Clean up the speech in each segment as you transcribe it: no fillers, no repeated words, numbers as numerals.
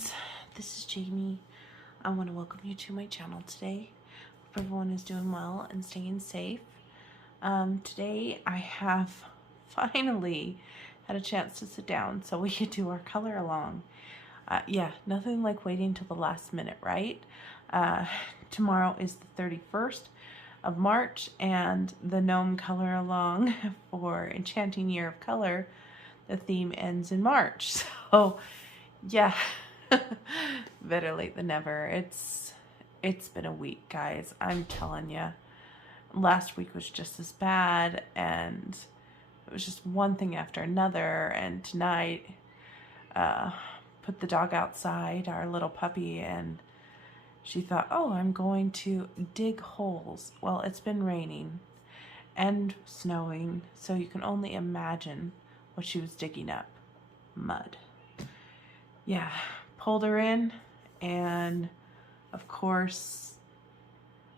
friends, this is Jamie. I want to welcome you to my channel today. Hope everyone is doing well and staying safe. Today I have finally had a chance to sit down so we could do our color along. Yeah, nothing like waiting till the last minute, right? Tomorrow is the 31st of March and the Gnome color along for Enchanting Year of Color, the theme ends in March. So yeah, better late than never. It's been a week, guys. I'm telling you. Last week was just as bad, and it was just one thing after another. And tonight, put the dog outside, our little puppy, and she thought, oh, I'm going to dig holes. Well, it's been raining and snowing, so you can only imagine what she was digging up. Mud. Yeah, pulled her in, and of course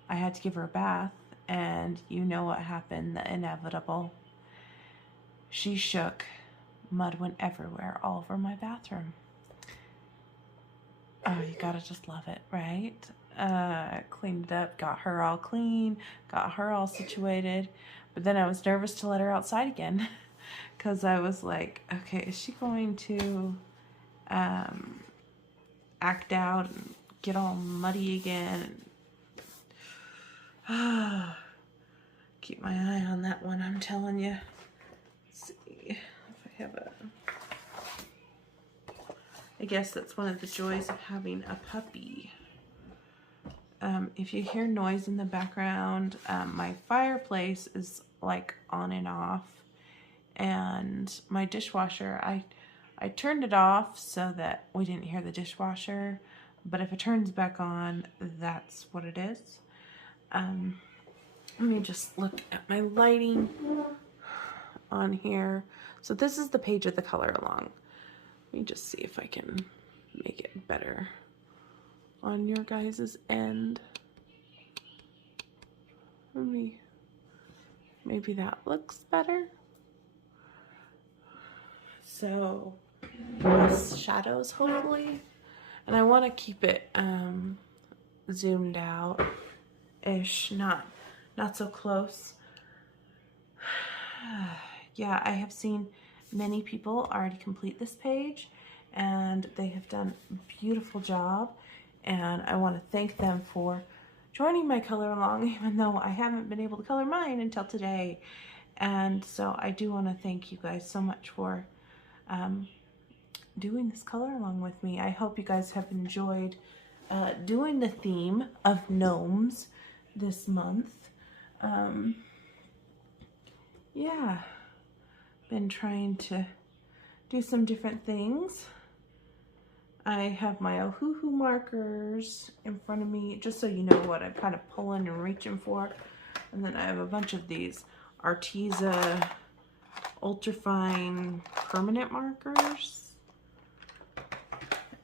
I had to give her a bath, and you know what happened, the inevitable. She shook. Mud went everywhere, all over my bathroom. Oh, you gotta just love it, right? Cleaned it up, got her all clean, got her all situated, but then I was nervous to let her outside again because I was like, okay, is she going to act out and get all muddy again? Keep my eye on that one, I'm telling you. Let's see if I have I guess that's one of the joys of having a puppy. If you hear noise in the background, my fireplace is like on and off, and my dishwasher, I turned it off so that we didn't hear the dishwasher, but if it turns back on, that's what it is. Let me just look at my lighting on here. So this is the page of the color along. Let me just see if I can make it better on your guys' end. Maybe that looks better. So less shadows, hopefully. And I want to keep it zoomed out-ish, not so close. Yeah, I have seen many people already complete this page, and they have done a beautiful job, and I want to thank them for joining my color along, even though I haven't been able to color mine until today. And so I do want to thank you guys so much for doing this color along with me. I hope you guys have enjoyed doing the theme of gnomes this month. Yeah, been trying to do some different things. I have my Ohuhu markers in front of me, just so you know what I'm kind of pulling and reaching for. And then I have a bunch of these Arteza ultrafine permanent markers.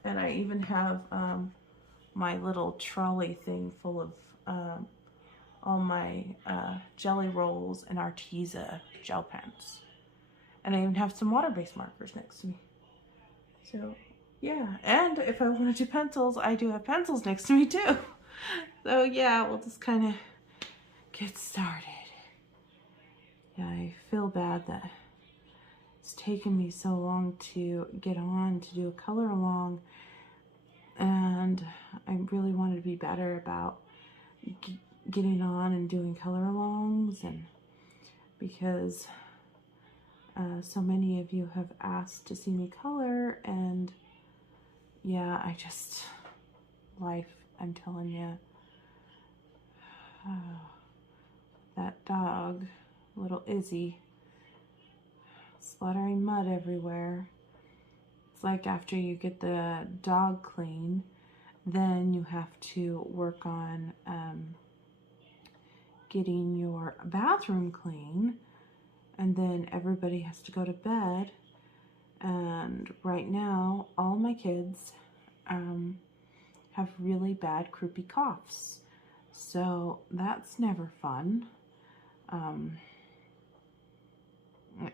And I even have my little trolley thing full of all my jelly rolls and Arteza gel pens. And I even have some water-based markers next to me. So yeah, and if I want to do pencils, I do have pencils next to me too. So yeah, we'll just kind of get started. Yeah, I feel bad that it's taken me so long to get on to do a color along, and I really wanted to be better about getting on and doing color alongs, and because so many of you have asked to see me color, and yeah, life, I'm telling you. That dog, little Izzy, splattering mud everywhere. It's like after you get the dog clean, then you have to work on getting your bathroom clean, and then everybody has to go to bed. And right now, all my kids have really bad croupy coughs, so that's never fun.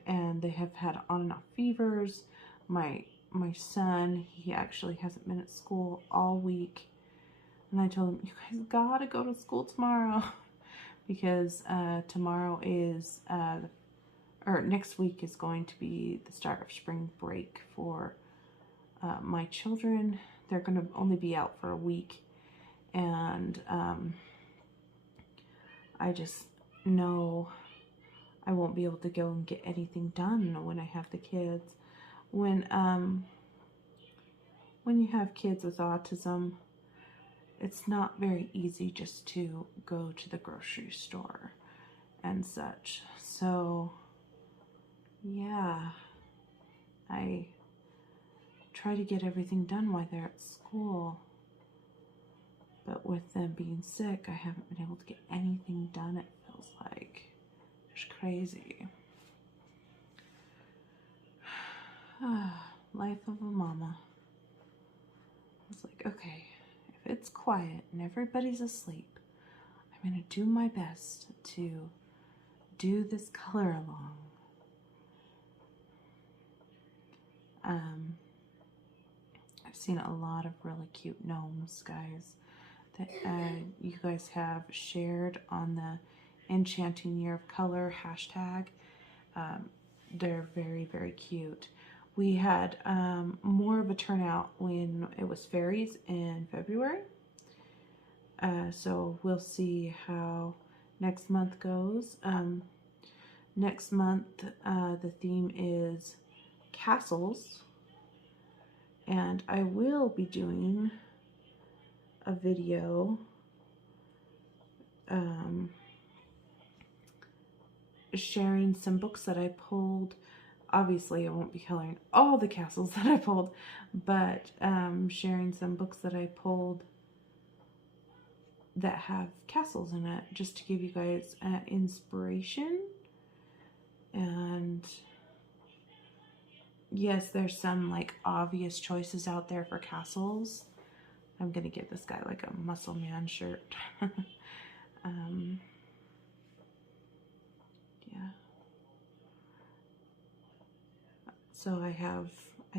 And they have had on and off fevers. My my son, he actually hasn't been at school all week. And I told him, you guys gotta go to school tomorrow. Because tomorrow is, or next week is going to be the start of spring break for my children. They're going to only be out for a week. And I just know I won't be able to go and get anything done when I have the kids. When you have kids with autism, it's not very easy just to go to the grocery store and such. So, yeah, I try to get everything done while they're at school. But with them being sick, I haven't been able to get anything done, it feels like. It's crazy. Life of a mama. It's like, okay, if it's quiet and everybody's asleep, I'm going to do my best to do this color along. I've seen a lot of really cute gnomes, guys, that you guys have shared on the Enchanting Year of Color hashtag. They're very, very cute. We had more of a turnout when it was fairies in February. So we'll see how next month goes. Next month, the theme is castles. And I will be doing a video sharing some books that I pulled. Obviously, I won't be coloring all the castles that I pulled, but sharing some books that I pulled that have castles in it, just to give you guys inspiration. And yes, there's some like obvious choices out there for castles. I'm gonna give this guy like a muscle man shirt. Yeah. So I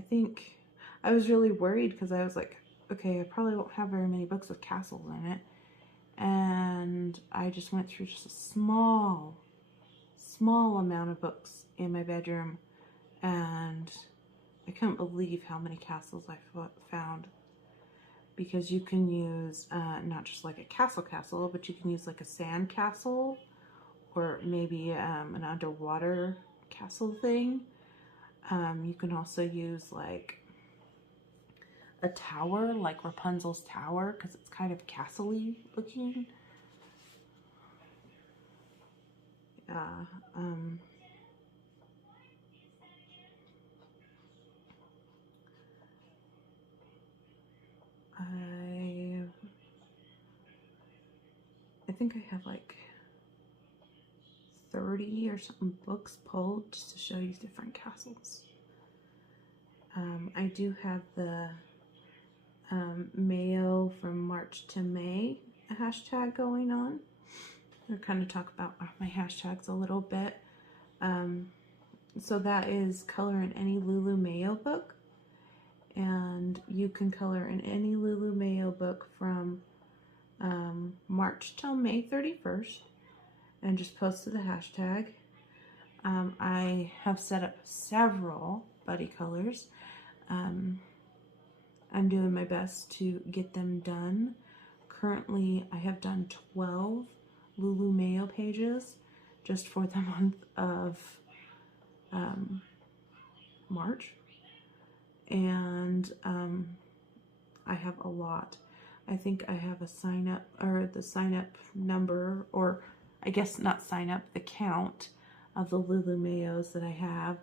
think I was really worried because I was like, okay, I probably won't have very many books with castles in it. And I just went through just a small amount of books in my bedroom, and I couldn't believe how many castles I found. Because you can use not just like a castle, but you can use like a sand castle, or maybe an underwater castle thing. You can also use like a tower, like Rapunzel's tower, because it's kind of castle-y looking. Yeah. I think I have like 30 or something books pulled just to show you different castles. I do have the Mayo from March to May hashtag going on. I'll kind of talk about my hashtags a little bit. So that is color in any Lulu Mayo book. And you can color in any Lulu Mayo book from March till May 31st. And just post to the hashtag. I have set up several buddy colors. I'm doing my best to get them done. Currently, I have done 12 Lulu Mayo pages just for the month of March. And I have a lot. I think I have a sign up, or the sign up number, or I guess not sign up, the count of the Lulu Mayos that I have.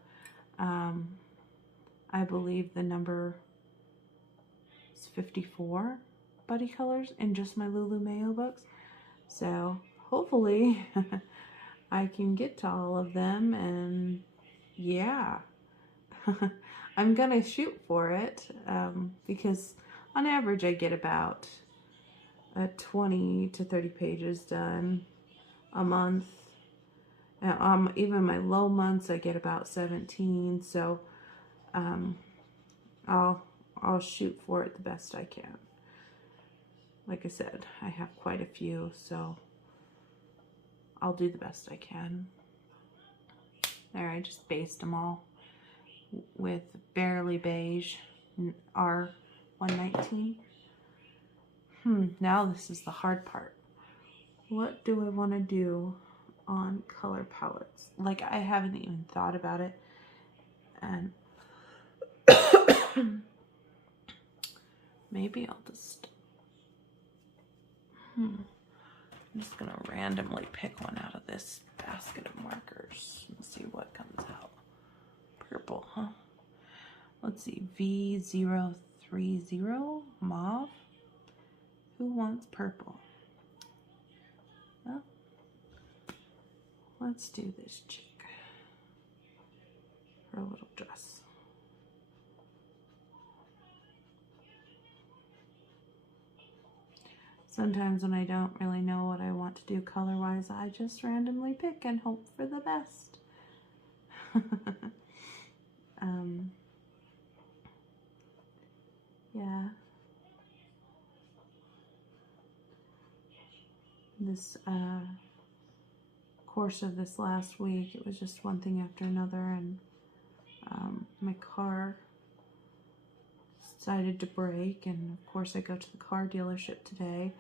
I believe the number is 54 buddy colors in just my Lulu Mayo books. So hopefully I can get to all of them, and yeah. I'm gonna shoot for it because on average I get about 20 to 30 pages done a month. Even my low months I get about 17. So I'll shoot for it the best I can. Like I said, I have quite a few, so I'll do the best I can. There, I just based them all with Barely Beige R119. Now this is the hard part. What do I want to do on color palettes? Like, I haven't even thought about it. And maybe I'll just... I'm just going to randomly pick one out of this basket of markers and see what comes out. Purple, huh? Let's see. V030 Mauve. Who wants purple? Well, let's do this chick. Her little dress. Sometimes when I don't really know what I want to do color-wise, I just randomly pick and hope for the best. Yeah. This course of this last week, it was just one thing after another, and my car decided to break, and of course I go to the car dealership today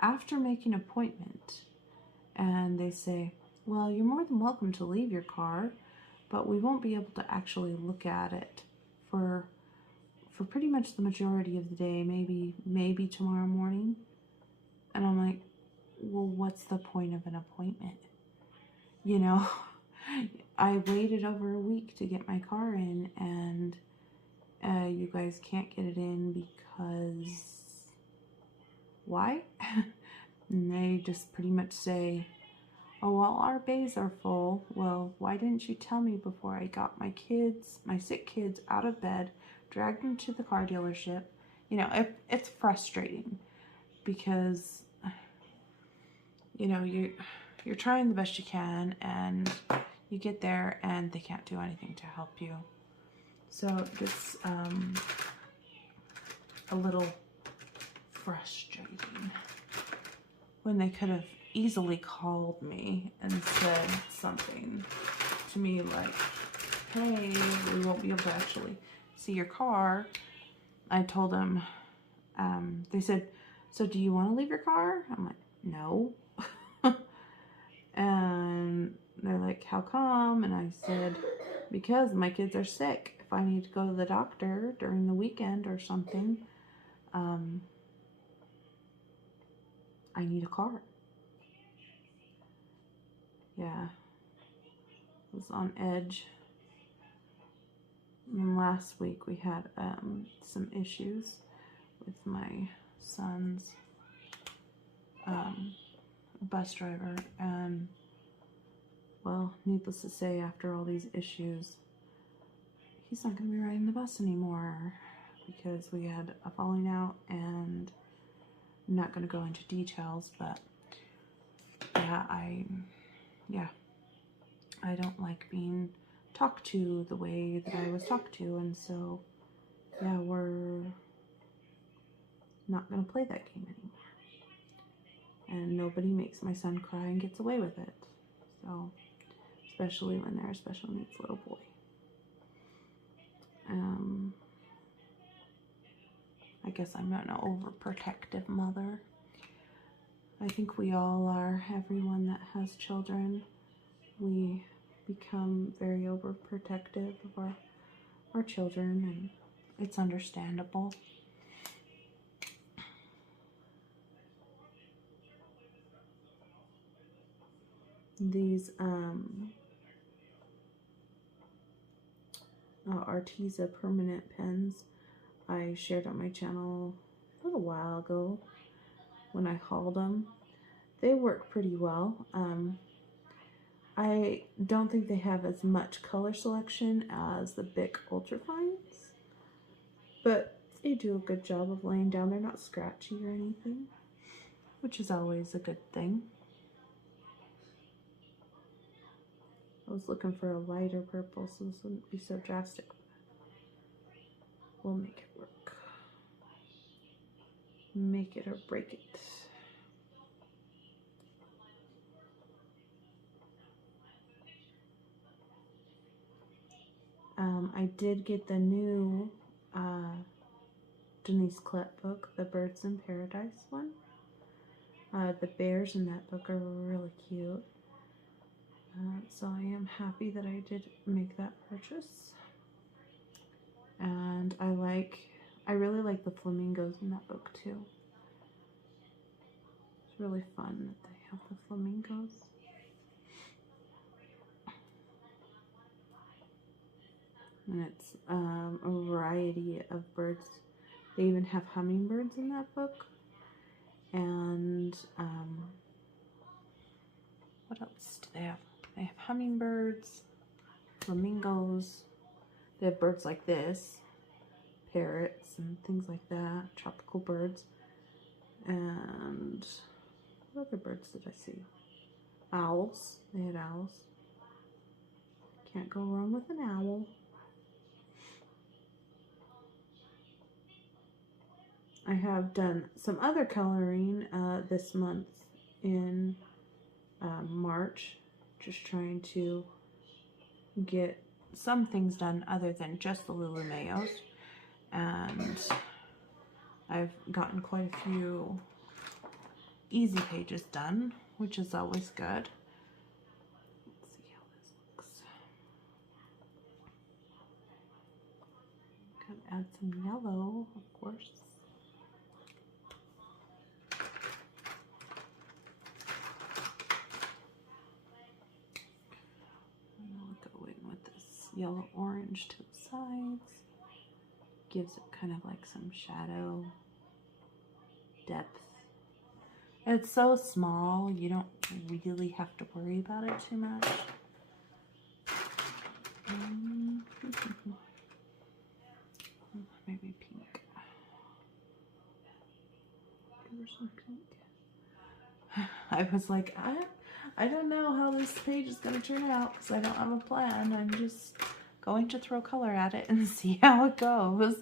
after making an appointment, and they say, well, you're more than welcome to leave your car, but we won't be able to actually look at it for pretty much the majority of the day, maybe tomorrow morning. And I'm like, well, what's the point of an appointment? You know, I waited over a week to get my car in, and you guys can't get it in because why? And they just pretty much say, oh, well, our bays are full. Well, why didn't you tell me before I got my sick kids out of bed, dragged them to the car dealership? You know, it's frustrating because, you know, you're trying the best you can, and you get there and they can't do anything to help you. So it's a little frustrating when they could have easily called me and said something to me like, hey, we won't be able to actually see your car. I told them, they said, so do you want to leave your car? I'm like, no. And they're like, how come? And I said, because my kids are sick. If I need to go to the doctor during the weekend or something, I need a car. Yeah, I was on edge. And last week we had some issues with my son's bus driver, and well, needless to say, after all these issues, he's not going to be riding the bus anymore because we had a falling out, and I'm not going to go into details, but yeah, I don't like being talked to the way that I was talked to, and so yeah, we're not going to play that game anymore. And nobody makes my son cry and gets away with it. So, especially when they're a special needs little boy. I guess I'm an overprotective mother. I think we all are. Everyone that has children, we become very overprotective of our children, and it's understandable. These Arteza permanent pens I shared on my channel a little while ago when I hauled them. They work pretty well. I don't think they have as much color selection as the Bic Ultrafines, but they do a good job of laying down. They're not scratchy or anything, which is always a good thing. I was looking for a lighter purple so this wouldn't be so drastic. we'll make it work. Make it or break it. I did get the new Denise Klette book, the Birds in Paradise one. The bears in that book are really cute. So I am happy that I did make that purchase. And I really like the flamingos in that book too. It's really fun that they have the flamingos. And it's a variety of birds. They even have hummingbirds in that book. And what else do they have? They have hummingbirds, flamingos. They have birds like this, parrots and things like that, tropical birds. And what other birds did I see? Owls. They had owls. Can't go wrong with an owl. I have done some other coloring this month in March, just trying to get some things done other than just the Mayos, and I've gotten quite a few easy pages done, which is always good. Let's see how this looks. Gotta add some yellow, of course. Yellow orange to the sides, gives it kind of like some shadow depth. It's so small, you don't really have to worry about it too much. Maybe pink. There's some pink. I was like, I don't know how this page is going to turn out because I don't have a plan. I'm just going to throw color at it and see how it goes.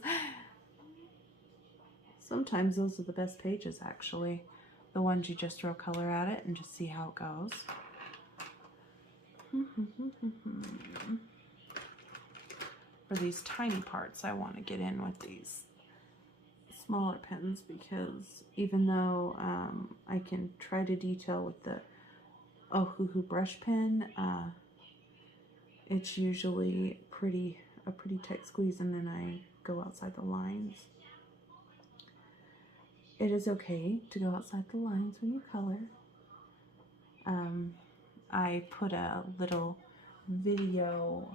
Sometimes those are the best pages, actually. The ones you just throw color at it and just see how it goes. For these tiny parts, I want to get in with these smaller pens because even though I can try to detail with the Ohuhu brush pen, it's usually a pretty tight squeeze, and then I go outside the lines. It is okay to go outside the lines when you color. I put a little video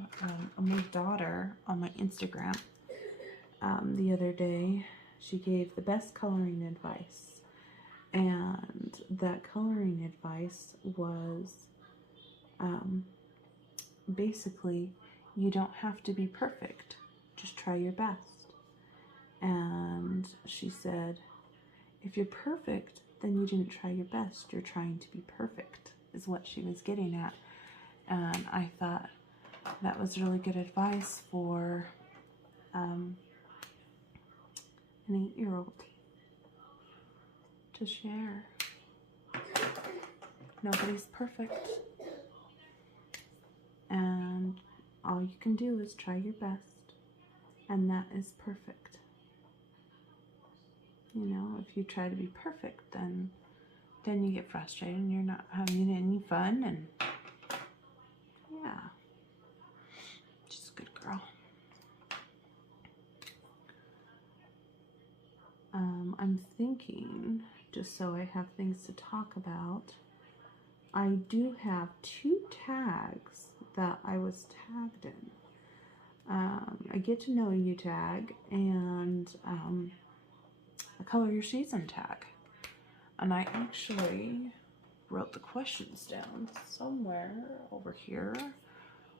of my daughter on my Instagram the other day. She gave the best coloring advice. And that coloring advice was basically, you don't have to be perfect. Just try your best. And she said, if you're perfect, then you didn't try your best. You're trying to be perfect, is what she was getting at. And I thought that was really good advice for an 8-year-old. To share. Nobody's perfect, and all you can do is try your best, and that is perfect. You know, if you try to be perfect, then you get frustrated and you're not having any fun, and yeah, she's a good girl. I'm thinking, just so I have things to talk about, I do have 2 tags that I was tagged in. A Get to Know You tag and a Color Your Season tag. And I actually wrote the questions down somewhere over here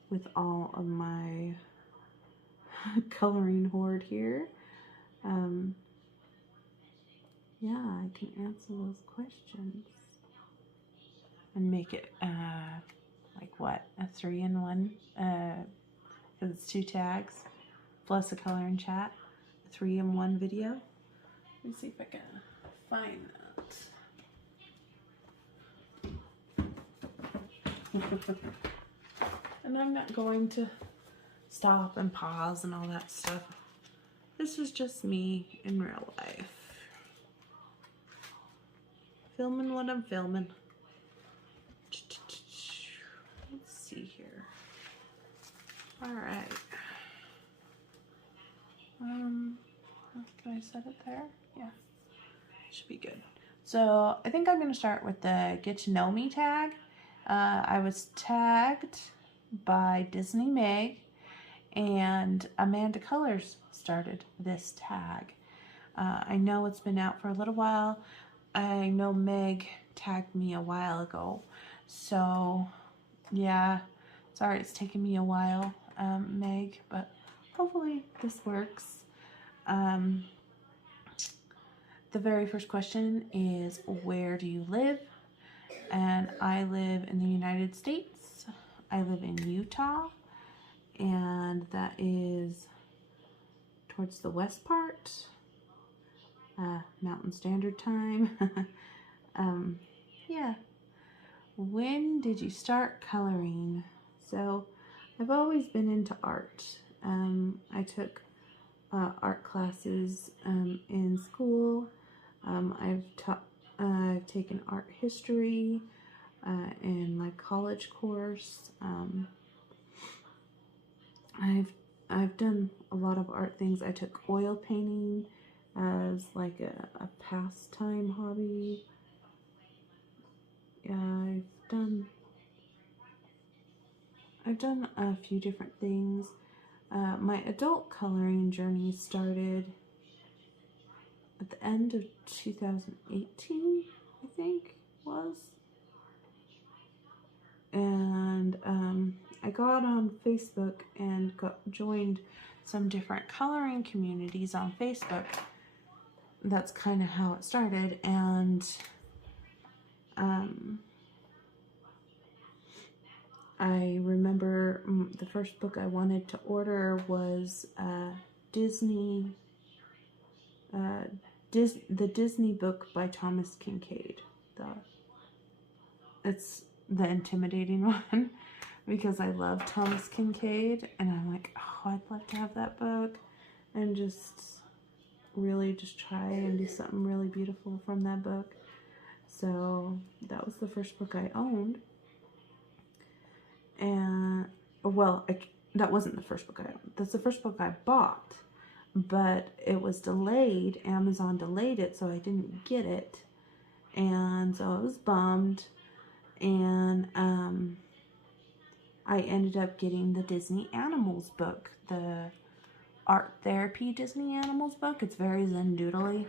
with all of my coloring hoard here. Yeah, I can answer those questions and make it like what, a 3-in-1 because it's 2 tags plus a color and chat, 3-in-1 video. Let me see if I can find that. And I'm not going to stop and pause and all that stuff. This is just me in real life. Filming what I'm filming. Let's see here. Alright. Can I set it there? Yeah. Should be good. So I think I'm going to start with the Get to Know Me tag. I was tagged by Disney Meg, and Amanda Colors started this tag. I know it's been out for a little while. I know Meg tagged me a while ago. So yeah, sorry it's taken me a while, Meg, but hopefully this works. The very first question is, where do you live? And I live in the United States. I live in Utah, and that is towards the west part, Mountain Standard Time. Yeah. When did you start coloring? So I've always been into art. I took art classes in school. I've taken art history in my college course. I've done a lot of art things. I took oil painting as like a pastime hobby. I've done a few different things. My adult coloring journey started at the end of 2018, I think was. And I got on Facebook and joined some different coloring communities on Facebook. That's kind of how it started. And I remember the first book I wanted to order was the Disney book by Thomas Kincaid. It's the intimidating one because I love Thomas Kincaid, and I'm like, oh, I'd love to have that book and just really just try and do something really beautiful from that book. So that was the first book I owned. And, well, that wasn't the first book I owned. That's the first book I bought, but it was delayed. Amazon delayed it, so I didn't get it. And so I was bummed. And I ended up getting the Disney Animals book, the Art Therapy Disney Animals book. It's very zen doodly.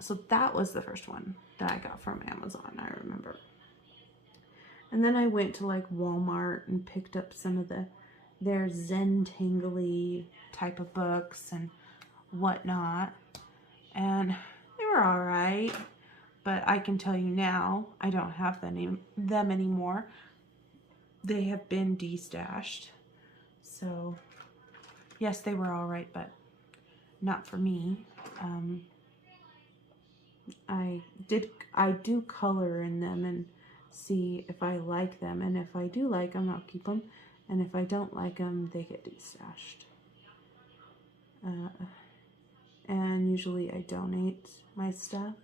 So that was the first one that I got from Amazon, I remember. And then I went to like Walmart and picked up some of their Zen-tangly type of books and whatnot. And they were alright. But I can tell you now, I don't have them anymore. They have been destashed. So, yes, they were alright, but not for me. I do color in them and see if I like them. And if I do like them, I'll keep them. And if I don't like them, they get destashed. And usually I donate my stuff.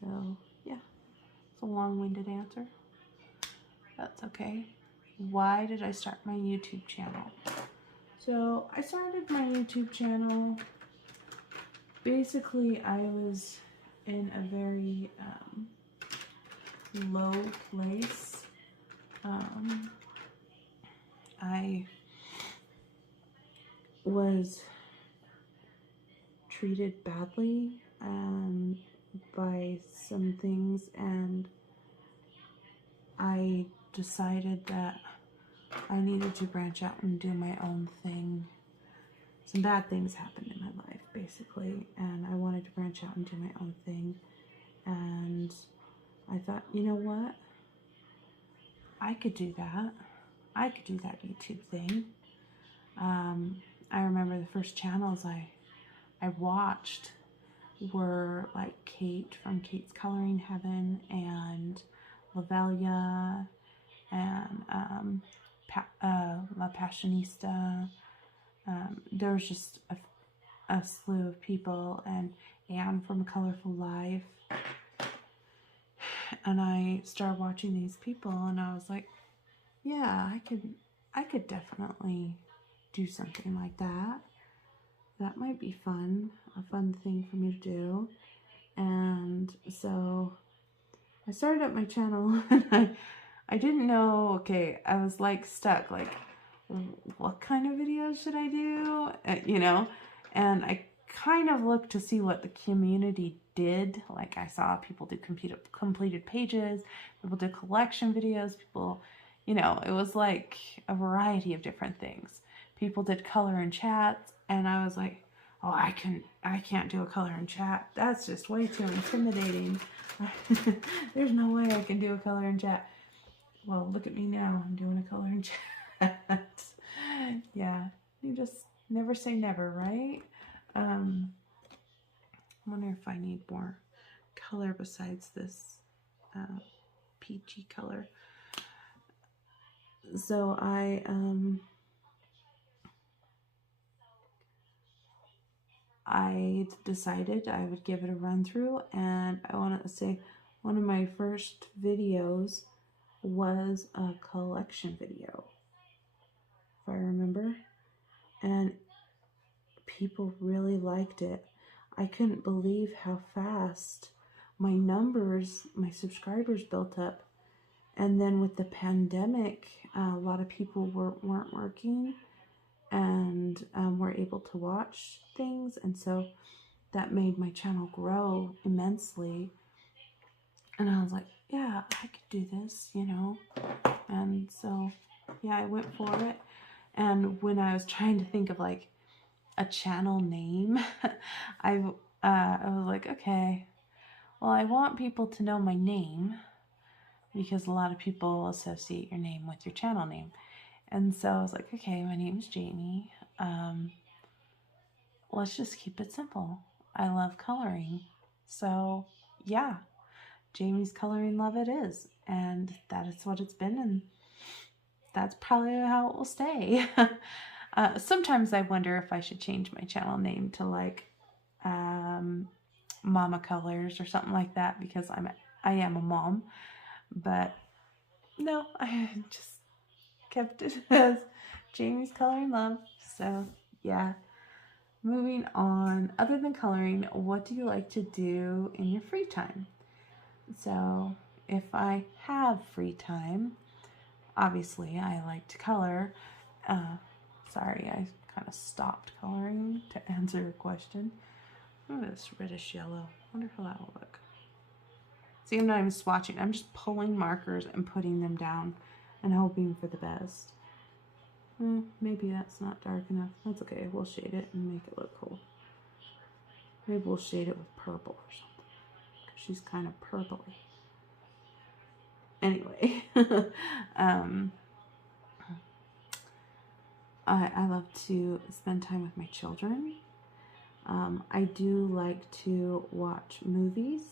So, yeah, it's a long-winded answer. That's okay. Why did I start my YouTube channel? So, I started my YouTube channel. Basically, I was in a very low place. I was treated badly by some things, and I decided that I needed to branch out and do my own thing. Some bad things happened in my life, basically, and I wanted to branch out and do my own thing. And I thought, you know what? I could do that. I could do that YouTube thing. I remember the first channels I I watched were like Kate from Kate's Coloring Heaven and Lavelia and La Passionista. There was just a slew of people, and Anne from Colorful Life. And I started watching these people, and I was like, yeah, I could definitely do something like that. That might be fun, a fun thing for me to do. And so I started up my channel, and I didn't know, okay, I was like stuck, like, what kind of videos should I do? You know, and I kind of looked to see what the community did. Like, I saw people do completed pages, people did collection videos, people, you know, it was like a variety of different things. People did color and chats, and I was like, oh, I can't do a color and chat. That's just way too intimidating. There's no way I can do a color and chat. Well, look at me now. I'm doing a color and chat. Yeah, you just never say never, right? I wonder if I need more color besides this peachy color. So I decided I would give it a run through, and I want to say one of my first videos was a collection video, if I remember, and people really liked it. I couldn't believe how fast my numbers, my subscribers built up. And then with the pandemic, a lot of people weren't working and were able to watch things, and so that made my channel grow immensely. And I was like, yeah, I could do this, you know. And so, yeah, I went for it. And when I was trying to think of like a channel name, I was like, okay, well, I want people to know my name, because a lot of people associate your name with your channel name. And so I was like, okay, my name's Jamie. Let's just keep it simple. I love coloring. So yeah, Jamie's Coloring Love it is. And that is what it's been, and that's probably how it will stay. Sometimes I wonder if I should change my channel name to like Mama Colors or something like that, because I am a mom. But no, I just kept it as Jamie's Coloring Love. So yeah, moving on. Other than coloring, what do you like to do in your free time? So if I have free time, obviously I like to color. Sorry, I kind of stopped coloring to answer your question. Look at this reddish yellow. Wonder how that will look. See, I'm not even swatching. I'm just pulling markers and putting them down and hoping for the best. Maybe that's not dark enough. That's okay. We'll shade it and make it look cool. Maybe we'll shade it with purple or something, because she's kind of purpley. Anyway, I love to spend time with my children. I do like to watch movies.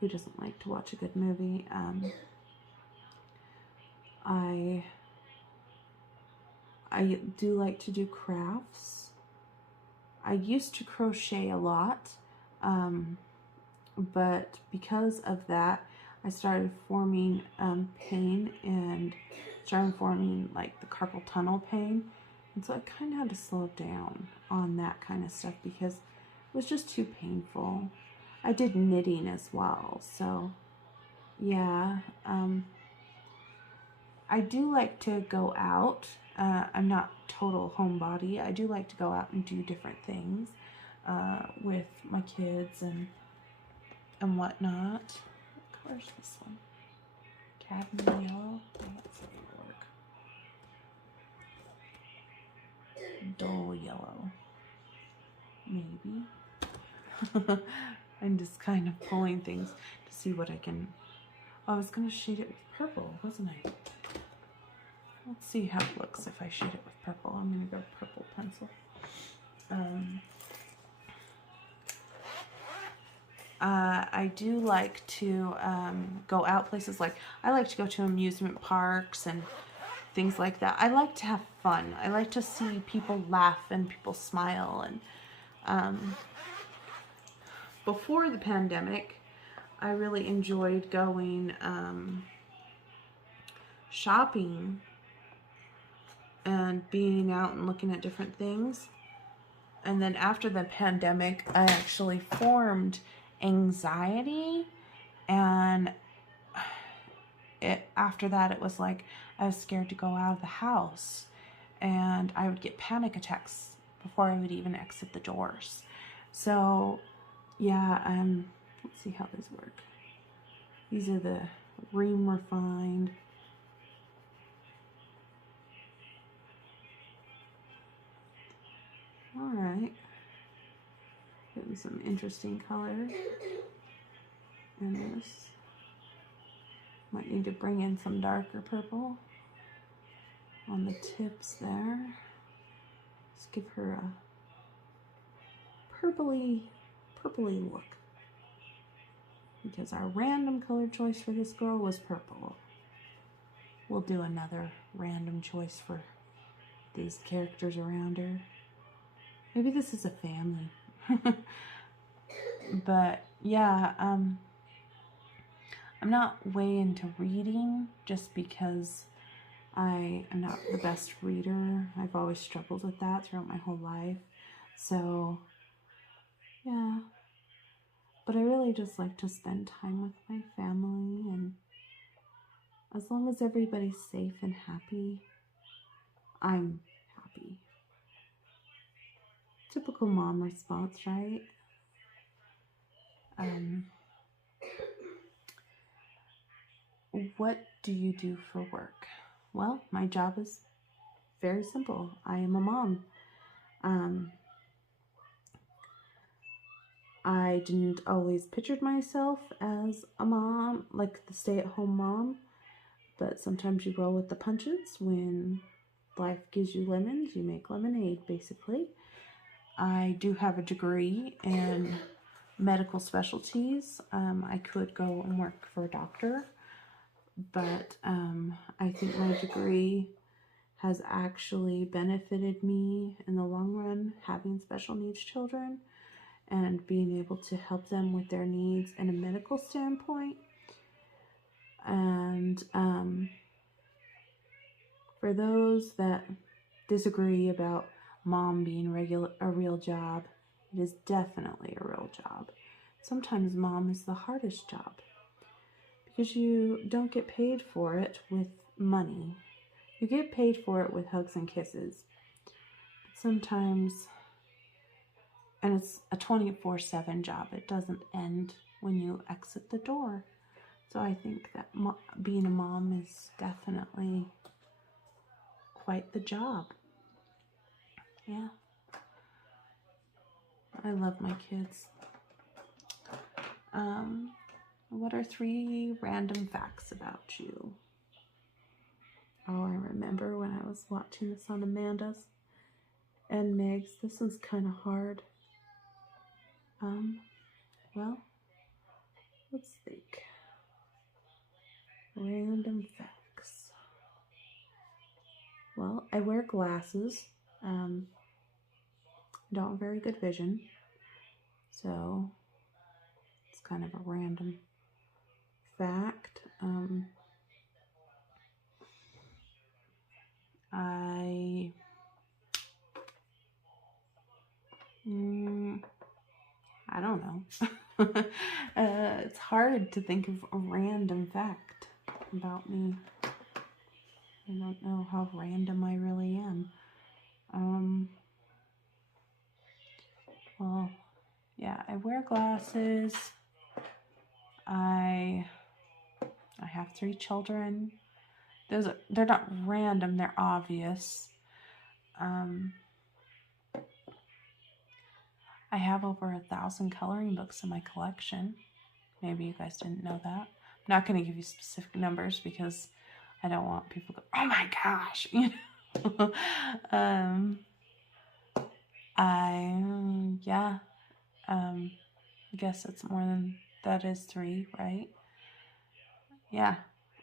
Who doesn't like to watch a good movie? I do like to do crafts. I used to crochet a lot, but because of that, I started forming pain, and started forming like the carpal tunnel pain. And so I kind of had to slow down on that kind of stuff because it was just too painful. I did knitting as well, so yeah. I do like to go out. I'm not total homebody. I do like to go out and do different things with my kids and whatnot. What color is this one? Cadmium yellow? Oh, that's not gonna work. Dull yellow. Maybe. I'm just kind of pulling things to see what I can... Oh, I was going to shade it with purple, wasn't I? Let's see how it looks if I shade it with purple. I'm going to go purple pencil. I do like to go out places. Like, I like to go to amusement parks and things like that. I like to have fun. I like to see people laugh and people smile. And before the pandemic, I really enjoyed going shopping and being out and looking at different things. And then after the pandemic, I actually formed anxiety, and after that, it was like I was scared to go out of the house, and I would get panic attacks before I would even exit the doors. So yeah, let's see how these work. These are the Ream Refined. All right, getting some interesting colors in this. Might need to bring in some darker purple on the tips there. Let's give her a purpley look, because our random color choice for this girl was purple. We'll do another random choice for these characters around her. Maybe this is a family. But yeah, I'm not way into reading just because I am not the best reader. I've always struggled with that throughout my whole life. So yeah, but I really just like to spend time with my family, and as long as everybody's safe and happy, I'm happy. Typical mom response, right? What do you do for work? Well, my job is very simple. I am a mom. I didn't always picture myself as a mom, like the stay-at-home mom, but sometimes you roll with the punches. When life gives you lemons, you make lemonade, basically. I do have a degree in medical specialties. I could go and work for a doctor, but I think my degree has actually benefited me in the long run, having special needs children and being able to help them with their needs in a medical standpoint. And for those that disagree about mom being a real job, it is definitely a real job. Sometimes mom is the hardest job because you don't get paid for it with money. You get paid for it with hugs and kisses. But sometimes, and it's a 24/7 job. It doesn't end when you exit the door. So I think that being a mom is definitely quite the job. Yeah. I love my kids. What are 3 random facts about you? Oh, I remember when I was watching this on Amanda's and Meg's. This was kind of hard. Well, let's think. Random facts. Well, I wear glasses. Don't have very good vision. So it's kind of a random fact. I don't know. It's hard to think of a random fact about me. I don't know how random I really am. Well, yeah, I wear glasses. I have 3 children. They're not random, they're obvious. I have over 1,000 coloring books in my collection. Maybe you guys didn't know that. I'm not going to give you specific numbers because I don't want people to go, oh my gosh, you know. I guess it's more than, that is 3, right? Yeah.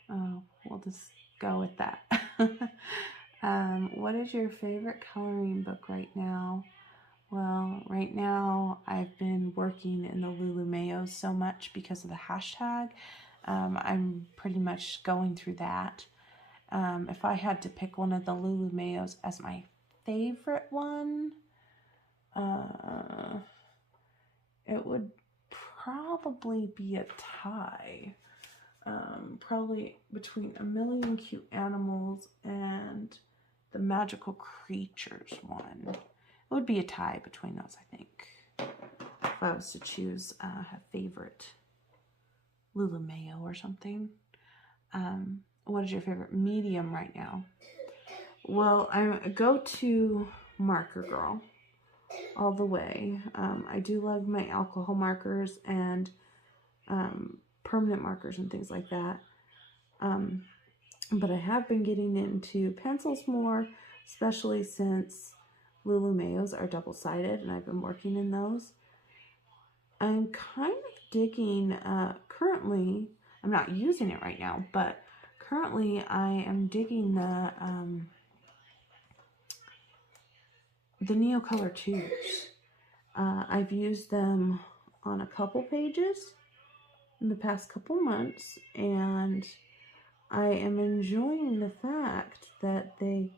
We'll just go with that. What is your favorite coloring book right now? Well, right now I've been working in the Lulumayos so much because of the hashtag. I'm pretty much going through that. If I had to pick one of the Lulumayos as my favorite one, it would probably be a tie. Probably between A Million Cute Animals and the Magical Creatures one. It would be a tie between those, I think, if I was to choose a favorite Lulumayo or something. What is your favorite medium right now? Well, I go to Marker Girl all the way. I do love my alcohol markers and permanent markers and things like that. But I have been getting into pencils more, especially since Lulumayos are double-sided and I've been working in those. I'm kind of digging, currently, I'm not using it right now, but currently I am digging the Neocolor tubes. I've used them on a couple pages in the past couple months, and I am enjoying the fact that they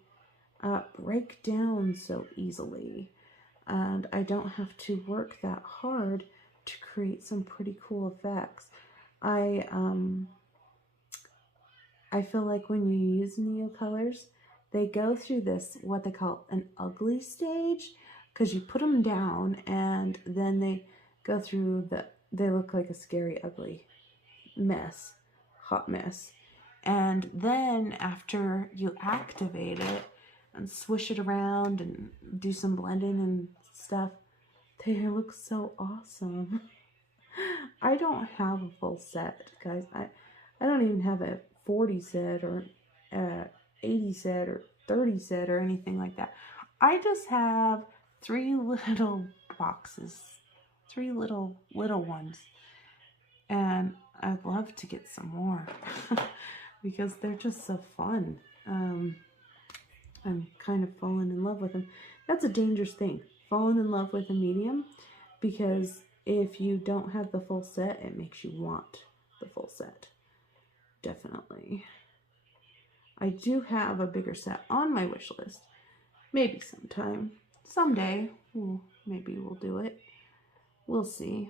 break down so easily, and I don't have to work that hard to create some pretty cool effects. I feel like when you use Neocolors, they go through this, what they call an ugly stage, because you put them down and then they go through they look like a scary, ugly mess, hot mess. And then after you activate it and swish it around and do some blending and stuff, they look so awesome. I don't have a full set, guys. I don't even have a 40 set or 80 set or 30 set or anything like that. I just have 3 little boxes, 3 little ones, and I'd love to get some more because they're just so fun. I'm kind of falling in love with them. That's a dangerous thing, falling in love with a medium, because if you don't have the full set, it makes you want the full set. Definitely. I do have a bigger set on my wish list. Maybe sometime. Someday. Maybe we'll do it. We'll see.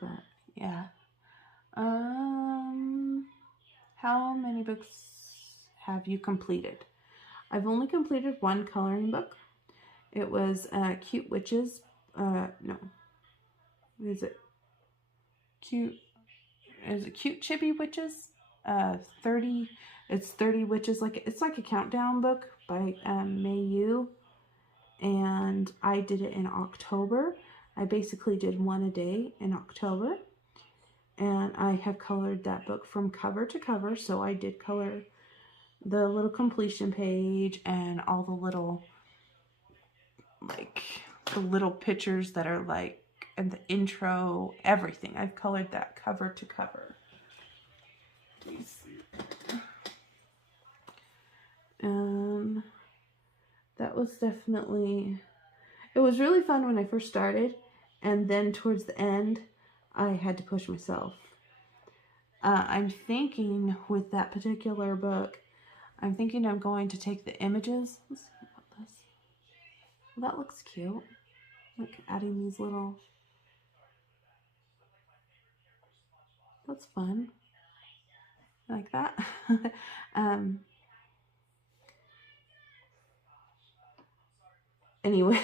But, yeah. How many books have you completed? I've only completed 1 coloring book. It was Cute Witches. No. Is it Cute Chibi Witches? 30. It's 30 Witches. It's like a countdown book by Maelie, and I did it in October. I basically did 1 a day in October, and I have colored that book from cover to cover. So I did color the little completion page and all the little pictures that are like, and the intro, everything. I've colored that cover to cover. That was definitely, it was really fun when I first started, and then towards the end I had to push myself. I'm thinking with that particular book, I'm thinking I'm going to take the images. Let's see about this. Well, that looks cute. Like adding these little, that's fun. Like that. Anyway,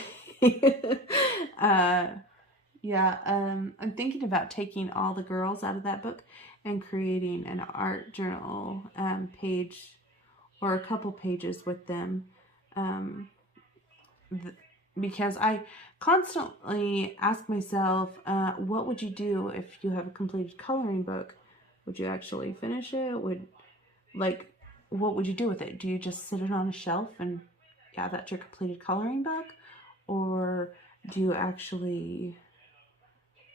yeah, I'm thinking about taking all the girls out of that book and creating an art journal page or a couple pages with them, because I constantly ask myself, what would you do if you have a completed coloring book? Would you actually finish it? What would you do with it? Do you just sit it on a shelf and, yeah, that's your completed coloring book? Or do you actually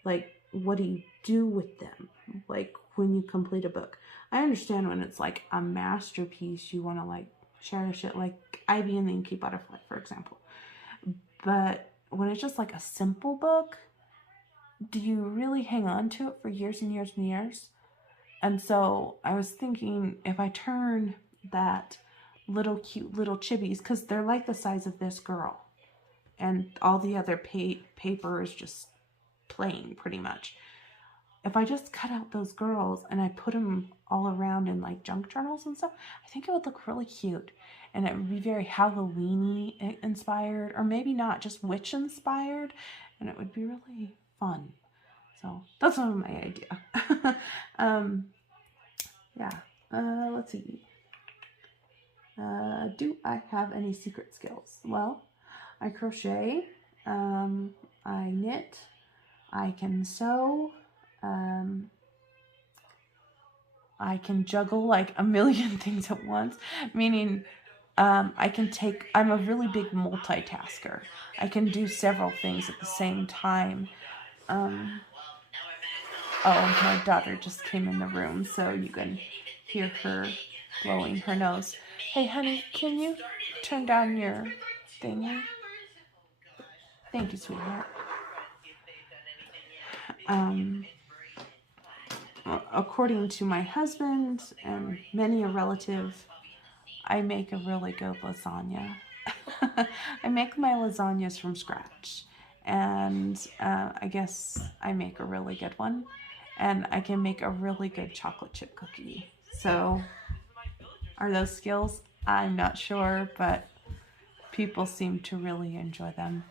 like, what do you do with them? Like, when you complete a book. I understand when it's like a masterpiece, you want to like cherish it, like Ivy and the Inky Butterfly, for example. But when it's just like a simple book, do you really hang on to it for years and years and years? And so I was thinking, if I turn that little cute little chibis, because they're like the size of this girl, and all the other paper is just plain pretty much. If I just cut out those girls and I put them all around in like junk journals and stuff, I think it would look really cute. And it would be very Halloween-y inspired, or maybe not, just witch inspired. And it would be really fun. So that's one of my idea. Yeah. Let's see. Do I have any secret skills? Well, I crochet. I knit. I can sew. I can juggle like a million things at once, meaning I'm a really big multitasker. I can do several things at the same time. Oh, my daughter just came in the room, so you can hear her blowing her nose. Hey, honey, can you turn down your thingy? Thank you, sweetheart. According to my husband and many a relative, I make a really good lasagna. I make my lasagnas from scratch, and I guess I make a really good one, and I can make a really good chocolate chip cookie. So, are those skills? I'm not sure, but people seem to really enjoy them.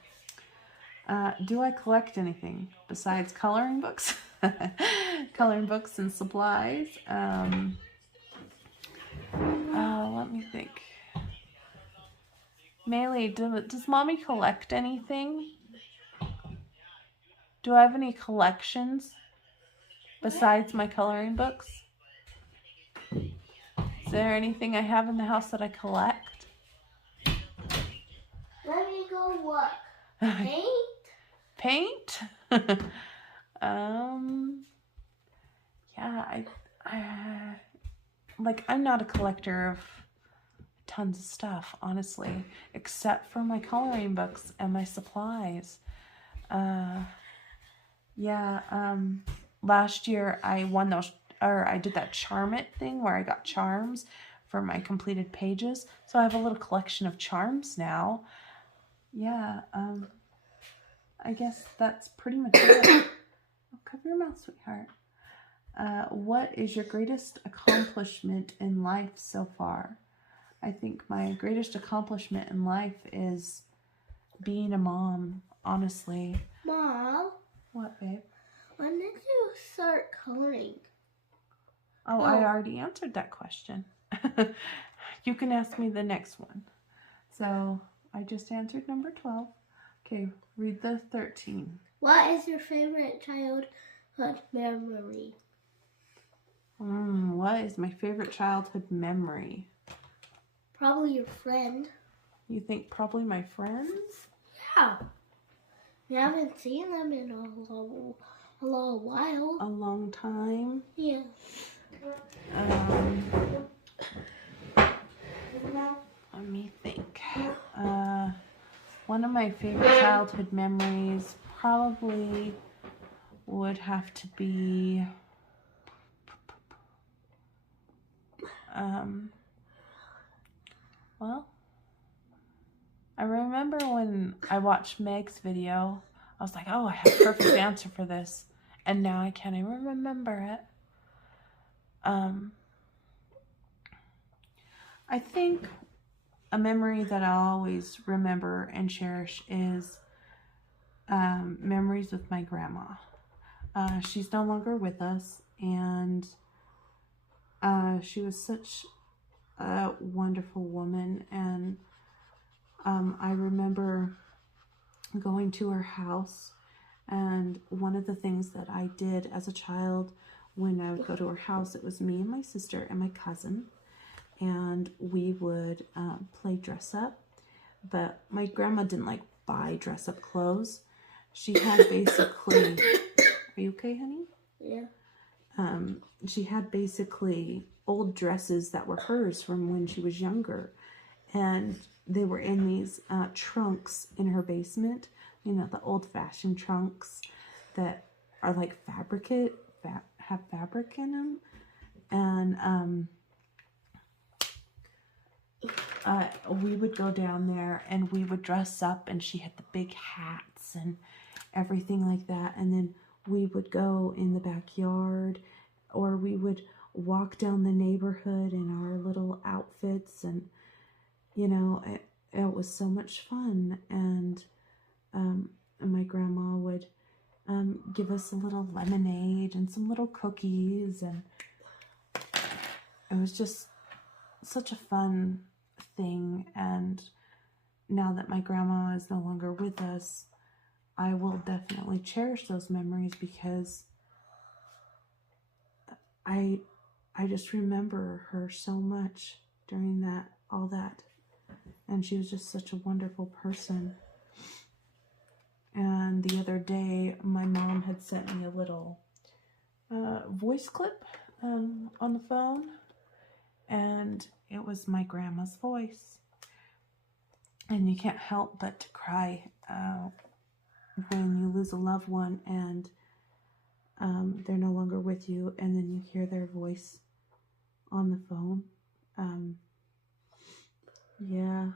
Do I collect anything besides coloring books? Coloring books and supplies. Let me think. Maelie, does Mommy collect anything? Do I have any collections besides my coloring books? Is there anything I have in the house that I collect? Let me go look. Paint? Paint? Yeah, I'm not a collector of tons of stuff, honestly, except for my coloring books and my supplies. Last year I won those, or I did that Charm It thing where I got charms for my completed pages. So I have a little collection of charms now. Yeah, I guess that's pretty much it. Oh, cover your mouth, sweetheart. What is your greatest accomplishment in life so far? I think my greatest accomplishment in life is being a mom, honestly. Mom? What, babe? When did you start coloring? Oh, I already answered that question. You can ask me the next one. So, I just answered number 12. Okay, read the 13. What is your favorite childhood memory? What is my favorite childhood memory? Probably your friend. You think probably my friends? Yeah. We haven't seen them in a little while. A long time? Yeah. Let me think. One of my favorite childhood memories probably would have to be well, I remember when I watched Meg's video, I was like, oh, I have a perfect answer for this. And now I can't even remember it. I think a memory that I'll always remember and cherish is memories with my grandma. She's no longer with us, and she was such a wonderful woman, and I remember going to her house, and one of the things that I did as a child when I would go to her house, it was me and my sister and my cousin, and we would play dress up. But my grandma didn't like buy dress up clothes. She had basically, are Are you okay, honey? Yeah. She had basically old dresses that were hers from when she was younger. And they were in these trunks in her basement. You know, the old-fashioned trunks that are like have fabric in them. And we would go down there and we would dress up, and she had the big hats and everything like that. And then we would go in the backyard, or we would walk down the neighborhood in our little outfits, and you know, it was so much fun. And my grandma would give us a little lemonade and some little cookies, and it was just such a fun thing. And now that my grandma is no longer with us, I will definitely cherish those memories, because I just remember her so much during all that. And she was just such a wonderful person. And the other day, my mom had sent me a little voice clip on the phone. And it was my grandma's voice. And you can't help but to cry when you lose a loved one and they're no longer with you, and then you hear their voice on the phone. Yeah,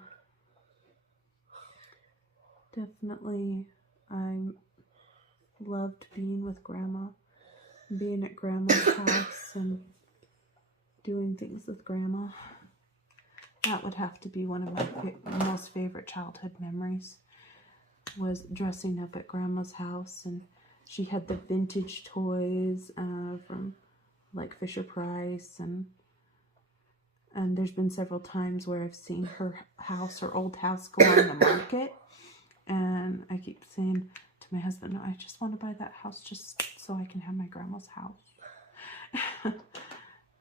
definitely. I loved being with Grandma, being at Grandma's house and doing things with Grandma. That would have to be one of my most favorite childhood memories, was dressing up at Grandma's house. And she had the vintage toys from like Fisher Price, and there's been several times where I've seen her old house go on the market, and I keep saying to my husband, I just want to buy that house just so I can have my grandma's house.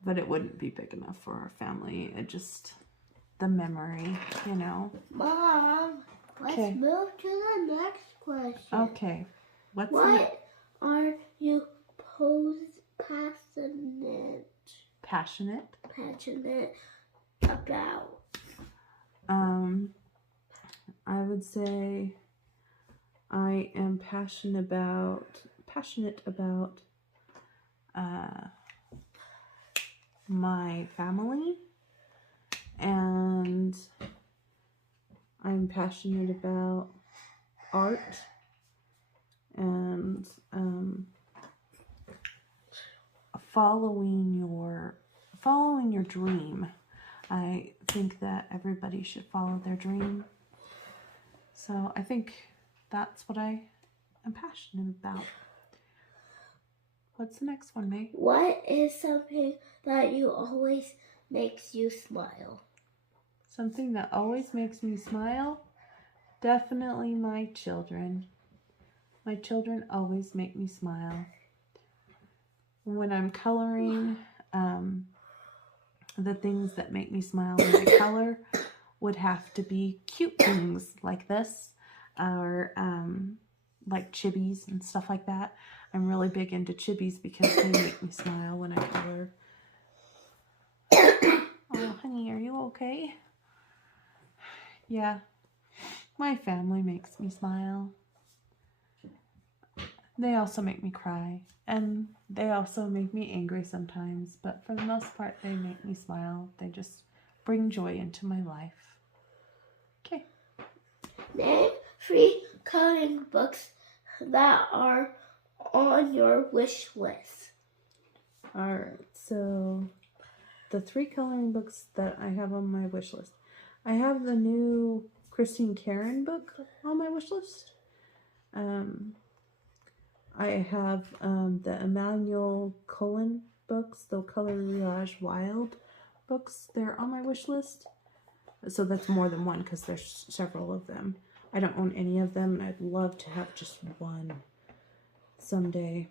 But it wouldn't be big enough for our family. It just, the memory, you know. Mom, let's move to the next question. Okay. What are you passionate about? I would say I am passionate about my family, and I'm passionate about art, and following your dream. I think that everybody should follow their dream. So I think that's what I am passionate about. What's the next one, May? What is something that always makes you smile? Something that always makes me smile? Definitely my children. My children always make me smile. When I'm coloring, the things that make me smile when I color would have to be cute things like this, or like chibis and stuff like that. I'm really big into chibis because they make me smile when I color. Oh, honey, are you okay? Yeah, my family makes me smile. They also make me cry, and they also make me angry sometimes, but for the most part, they make me smile. They just bring joy into my life. Okay. Name 3 coloring books that are on your wish list. Alright, so the 3 coloring books that I have on my wish list. I have the new Christine Karen book on my wish list. I have the Emmanuel Cullen books, the Coloralong Wild books. They're on my wish list. So that's more than one because there's several of them. I don't own any of them, and I'd love to have just one someday.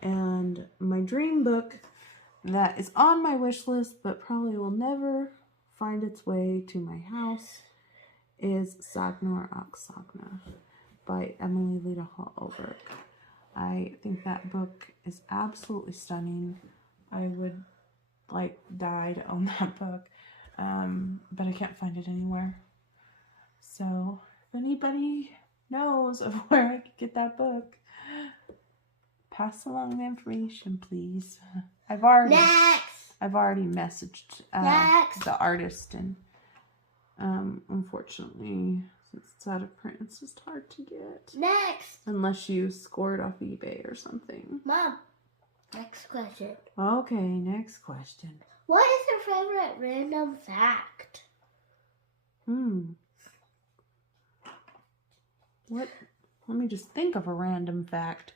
And my dream book that is on my wish list but probably will never find its way to my house is Sagnar och Sagna by Emily Lita Hall Oberg. I think that book is absolutely stunning. I would die to own that book, but I can't find it anywhere. So if anybody knows of where I could get that book, pass along the information, please. I've already messaged the artist, and unfortunately, since it's out of print, it's just hard to get. Next. Unless you score it off eBay or something. Mom, next question. Okay, next question. What is your favorite random fact? What? Let me just think of a random fact.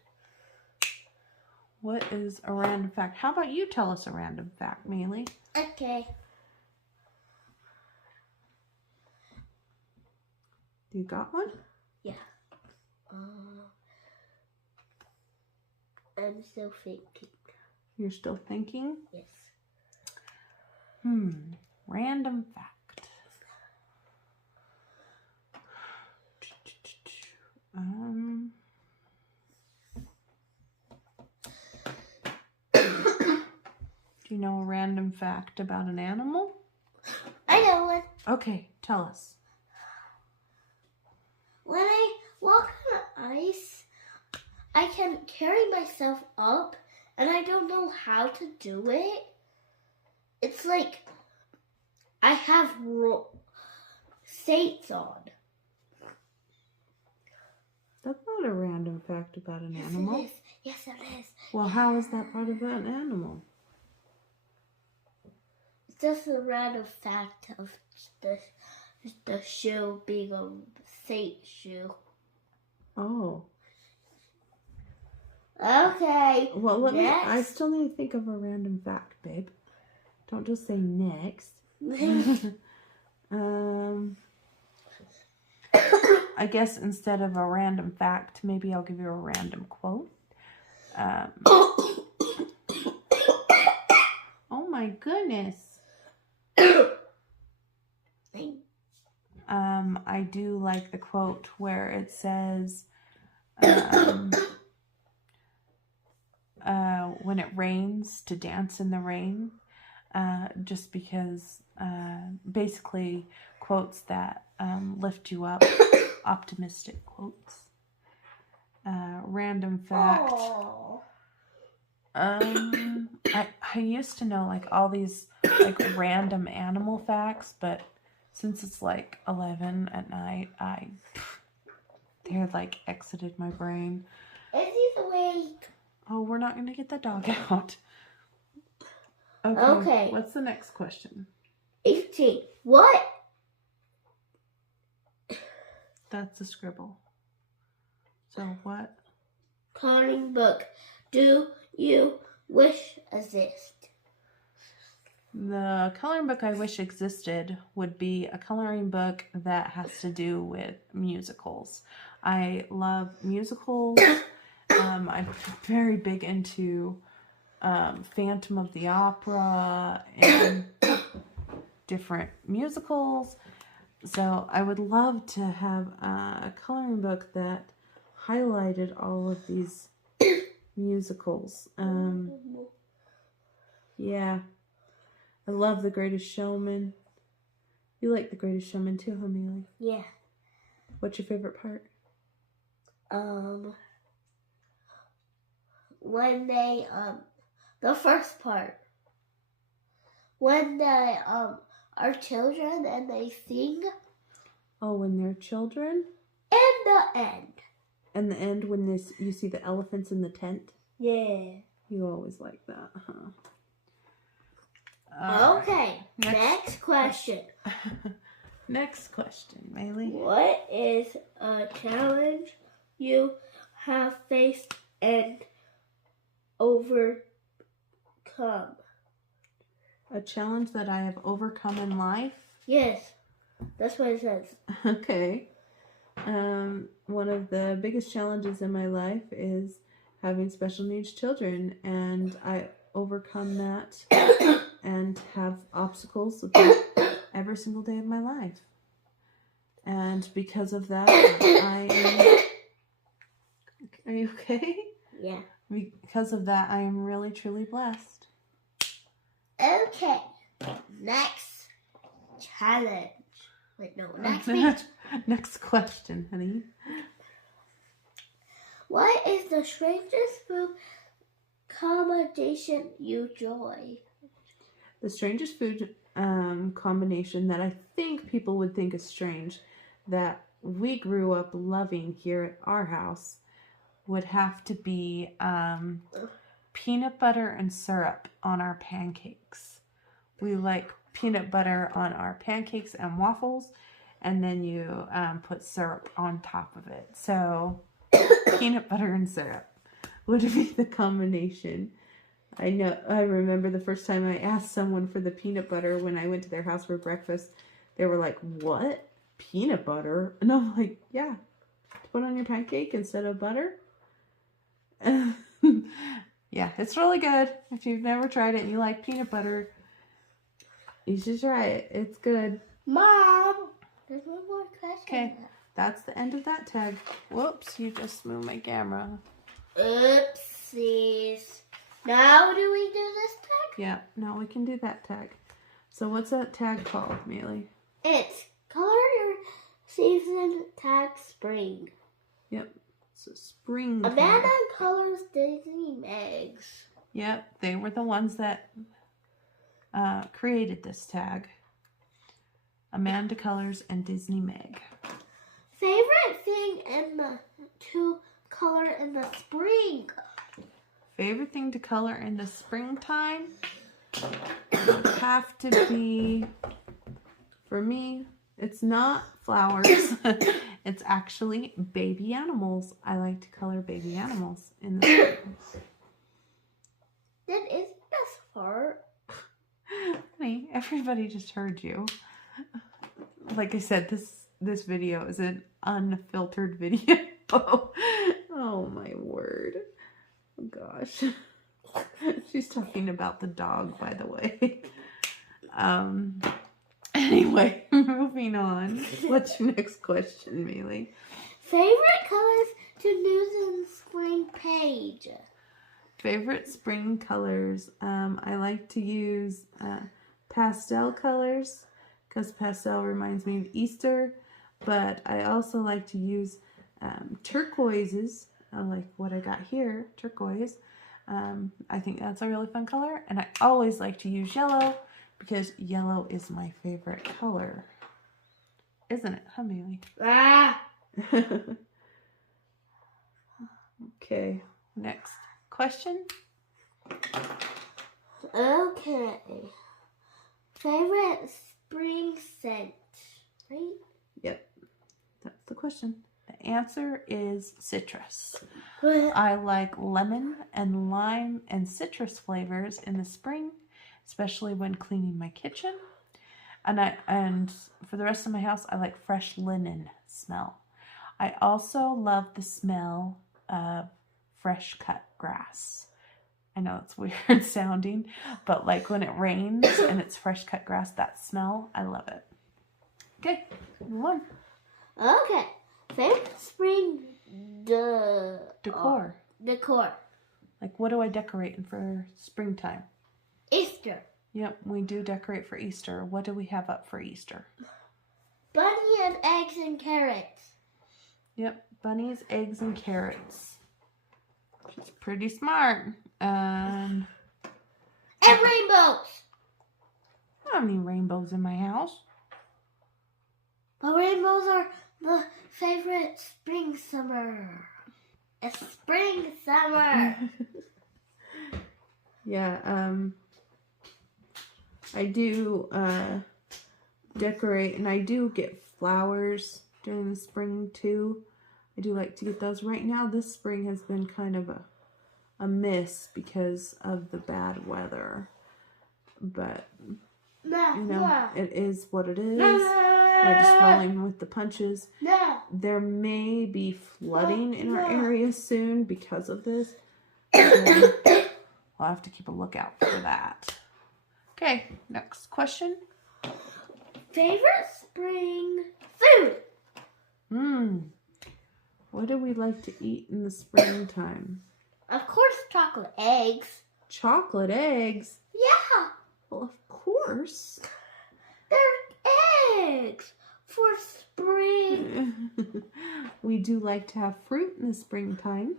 What is a random fact? How about you tell us a random fact, Maelie? Okay. You got one? Yeah. I'm still thinking. You're still thinking? Yes. Random fact. Do you know a random fact about an animal? I know one. Okay, tell us. When I walk on ice, I can carry myself up, and I don't know how to do it. It's like I have skates on. That's not a random fact about an animal. It is. Yes, it is. Well, how is that part of an animal? It's just a random fact of the shoe being a skate shoe. Oh. Okay. Well, I still need to think of a random fact, babe. Don't just say next. I guess instead of a random fact, maybe I'll give you a random quote. Oh my goodness. I do like the quote where it says, when it rains, to dance in the rain. Just because basically quotes that lift you up, optimistic quotes. Random fact. I used to know all these random animal facts, but since it's 11 at night, they're exited my brain. Is he awake? Oh, we're not going to get the dog out. Okay. What's the next question? 18. What? That's a scribble. So what? Coloring book do you wish exist? The coloring book I wish existed would be a coloring book that has to do with musicals. I love musicals. I'm very big into Phantom of the Opera and different musicals. So I would love to have a coloring book that highlighted all of these musicals. Yeah. I love The Greatest Showman. You like The Greatest Showman too, huh, Maelie? Yeah. What's your favorite part? When they, the first part. When they, are children and they sing. Oh, when they're children? And the end. And the end when you see the elephants in the tent? Yeah. You always like that, huh? Okay. Next question. Next question, Maelie. What is a challenge you have faced and overcome? A challenge that I have overcome in life? Yes. That's what it says. Okay. One of the biggest challenges in my life is having special needs children, and I overcome that and have obstacles with that every single day of my life. And because of that, I am... Are you okay? Yeah. Because of that, I am really, truly blessed. Okay. Next challenge. Wait, no. Next speech. Next question, honey. What is the strangest food combination you enjoy? The strangest food combination that I think people would think is strange that we grew up loving here at our house would have to be peanut butter and syrup on our pancakes. We like peanut butter on our pancakes and waffles, and then you put syrup on top of it. So peanut butter and syrup would be the combination. I remember the first time I asked someone for the peanut butter when I went to their house for breakfast. They were like, "What? Peanut butter?" And I'm like, "Yeah, to put on your pancake instead of butter." Yeah, it's really good. If you've never tried it and you like peanut butter, you should try it. It's good. Mom, there's one more question. Okay, that's the end of that tag. Whoops, you just moved my camera. Oopsies. Now do we do this tag? Yeah, now we can do that tag. So what's that tag called, Maelie? It's Color Your Season Tag Spring. Yep, it's a spring tag. Amanda colors Disney Megs. Yep, they were the ones that created this tag. Amanda Colors and Disney Meg. Favorite thing to color in the spring? Favorite thing to color in the springtime would have to be, for me, it's not flowers. It's actually baby animals. I like to color baby animals in the spring. That is the best part. Honey, everybody just heard you. Like I said, this video is an unfiltered video. Oh my word. Oh gosh. She's talking about the dog, by the way. Anyway, moving on. What's your next question, Maelie? Favorite colors to use in the spring page? Favorite spring colors. I like to use pastel colors because pastel reminds me of Easter. But I also like to use turquoises. Like what I got here, turquoise. I think that's a really fun color. And I always like to use yellow because yellow is my favorite color. Isn't it, huh, Maelie? Ah. Okay, next question. Okay. Favorite spring scent, right? Yep, that's the question. The answer is citrus. What? I like lemon and lime and citrus flavors in the spring, especially when cleaning my kitchen. And for the rest of my house, I like fresh linen smell. I also love the smell of fresh cut grass. I know it's weird sounding, but like when it rains and it's fresh cut grass, that smell, I love it. Okay, move on. Okay. Favorite spring Decor. Decor. Like what do I decorate for springtime? Easter. Yep, we do decorate for Easter. What do we have up for Easter? Bunny and eggs and carrots. Yep, bunnies, eggs, and carrots. She's pretty smart. And rainbows. I don't have any rainbows in my house. But rainbows are the favorite spring summer. It's spring summer. Yeah, I do decorate, and I do get flowers during the spring too. I do like to get those. Right now, this spring has been kind of a miss because of the bad weather. But, you know, it is what it is. We're just rolling with the punches. There may be flooding in our area soon because of this. So we'll have to keep a lookout for that. Okay, next question. Favorite spring food? What do we like to eat in the springtime? Of course, chocolate eggs. Chocolate eggs? Yeah. Well, of course. They're eggs for spring. We do like to have fruit in the springtime.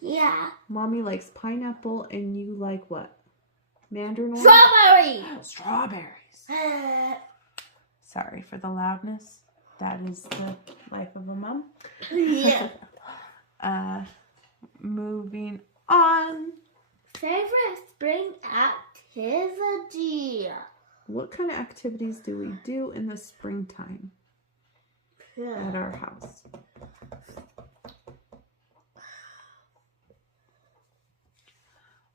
Yeah. Mommy likes pineapple, and you like what? Mandarin orange? Strawberry. Strawberries. Sorry for the loudness. That is the life of a mom. Yeah. Moving on. Favorite spring activity? What kind of activities do we do in the springtime at our house?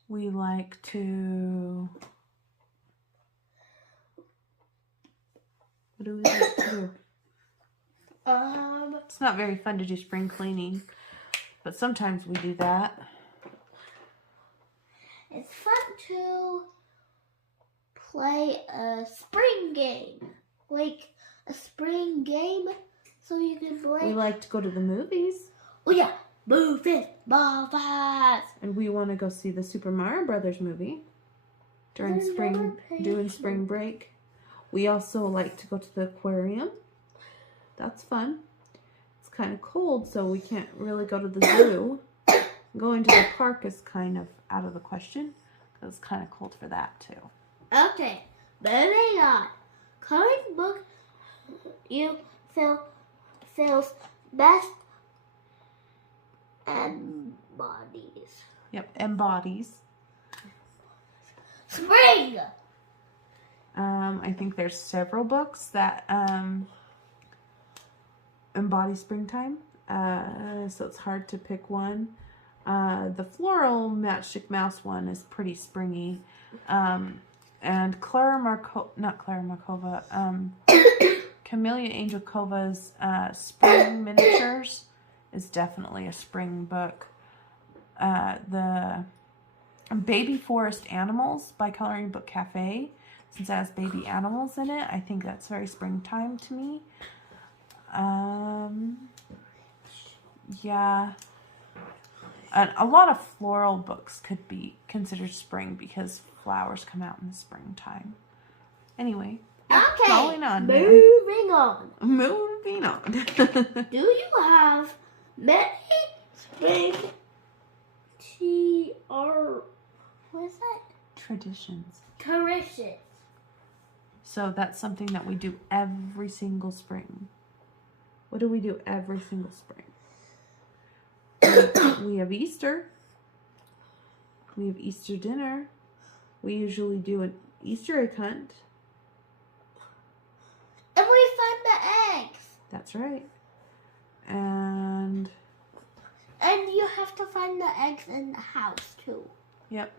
We like to... What do we like to do? It's not very fun to do spring cleaning, but sometimes we do that. It's fun to play a spring game. Like a spring game so you can play. We like to go to the movies. Oh yeah, movies. And we want to go see the Super Mario Brothers movie during spring break. We also like to go to the aquarium. That's fun. It's kind of cold, so we can't really go to the zoo. Going to the park is kind of out of the question because it's kind of cold for that too. Okay, moving on. Current book you feels best embodies. Yep, embodies. Spring! I think there's several books that embody springtime. So it's hard to pick one. The floral Matchstick Mouse one is pretty springy. And Camellia Angelkova's Spring Miniatures is definitely a spring book. The Baby Forest Animals by Coloring Book Cafe, since it has baby animals in it, I think that's very springtime to me. Yeah. And a lot of floral books could be considered spring because flowers come out in the springtime. Anyway, okay, going on. Moving on. Moving on. Do you have many spring what is that? Traditions. Traditions. So that's something that we do every single spring. What do we do every single spring? We have Easter. We have Easter dinner. We usually do an Easter egg hunt. And we find the eggs. That's right. And you have to find the eggs in the house too. Yep.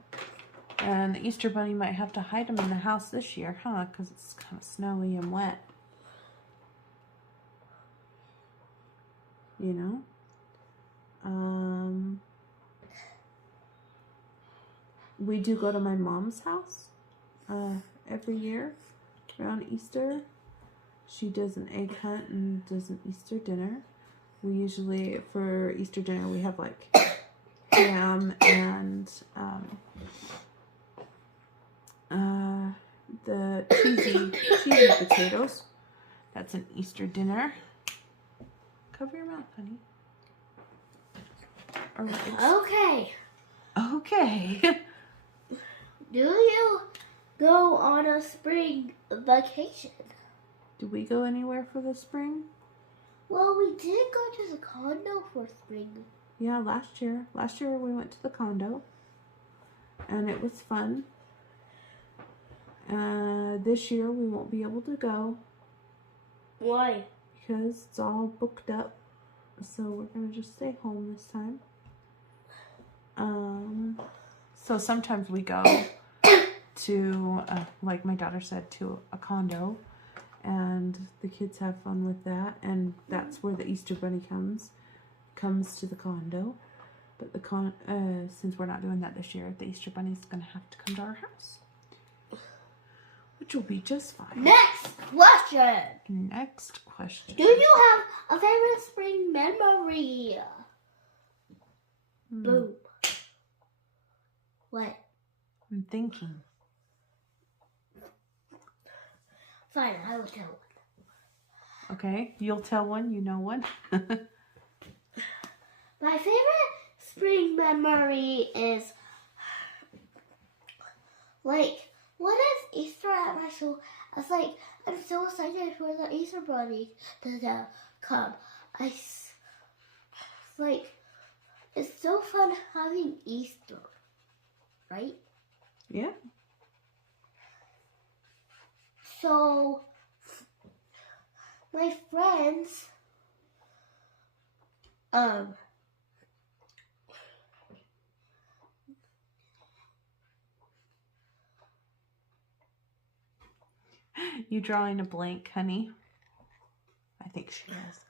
And the Easter Bunny might have to hide them in the house this year, huh? Because it's kind of snowy and wet. You know? We do go to my mom's house every year around Easter. She does an egg hunt and does an Easter dinner. We usually, for Easter dinner, we have like ham and the cheesy potatoes. That's an Easter dinner. Cover your mouth, honey. Okay. Okay. Do you go on a spring vacation? Do we go anywhere for the spring? Well, we did go to the condo for spring. Yeah, last year. Last year we went to the condo. And it was fun. This year we won't be able to go. Why? Because it's all booked up. So we're going to just stay home this time. So sometimes we go to, like my daughter said, to a condo. And the kids have fun with that. And that's where the Easter Bunny comes to the condo. But since we're not doing that this year, the Easter Bunny's going to have to come to our house. Which will be just fine. Next question. Next question. Do you have a favorite spring memory? Boom. What? I'm thinking. Fine, I will tell one. Okay, you'll tell one, you know one. My favorite spring memory is like when it's Easter at my school. I'm so excited for the Easter bunny to come. It's so fun having Easter, right? Yeah. So my friends, You drawing a blank, honey? I think she is.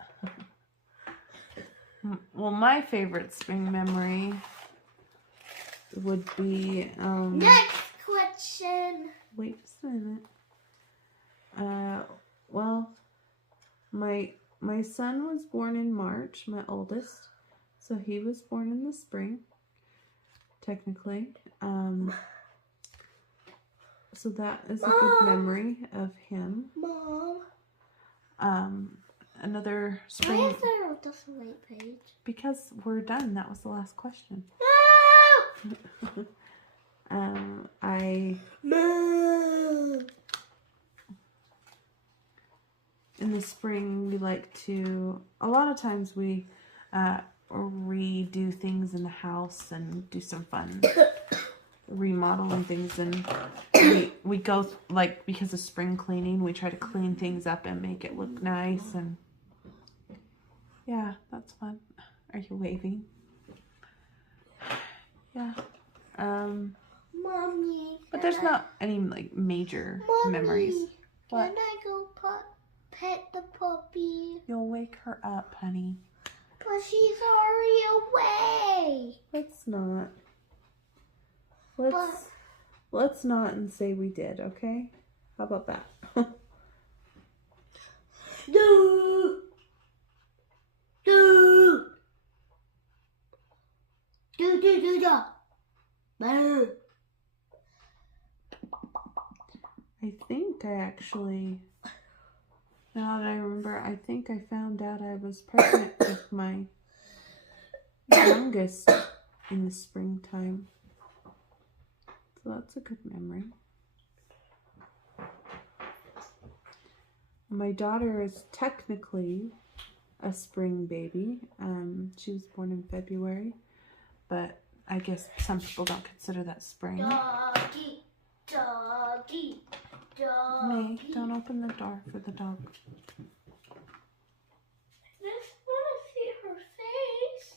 Well, my favorite spring memory would be next question. Wait just a minute. Well, my son was born in March, my oldest, so he was born in the spring, technically. So that is a good memory of him. Mom. Another spring. Why is there just a white page? Because we're done. That was the last question. No! In the spring, we like to, a lot of times we redo things in the house and do some fun remodeling things, and we go, like, because of spring cleaning, we try to clean things up and make it look nice, and yeah, that's fun. Are you waving? Yeah. Mommy. But there's not any, like, major memories. What? Can I go pet the puppy? You'll wake her up, honey. But she's already away. Let's not. Let's not and say we did, okay? How about that? Do. I think I actually, now that I remember, I think I found out I was pregnant with my youngest in the springtime. So that's a good memory. My daughter is technically a spring baby. She was born in February, but I guess some people don't consider that spring. Doggy. May, don't open the door for the dog. I just want to see her face.